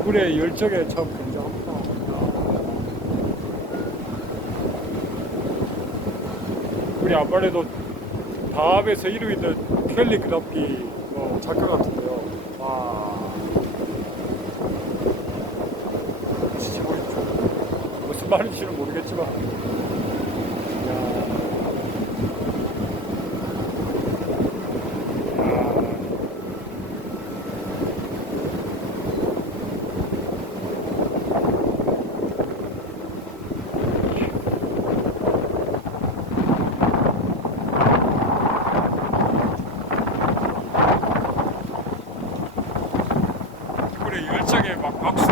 얼굴에 열정에 참 굉장합니다. 우리 안발에도 다음에서 이루고 있는 켈리 그라피 뭐 작가 같은데요. 와. 진짜 보십시오. 무슨 말인지는 모르겠지만 열정에 막 악수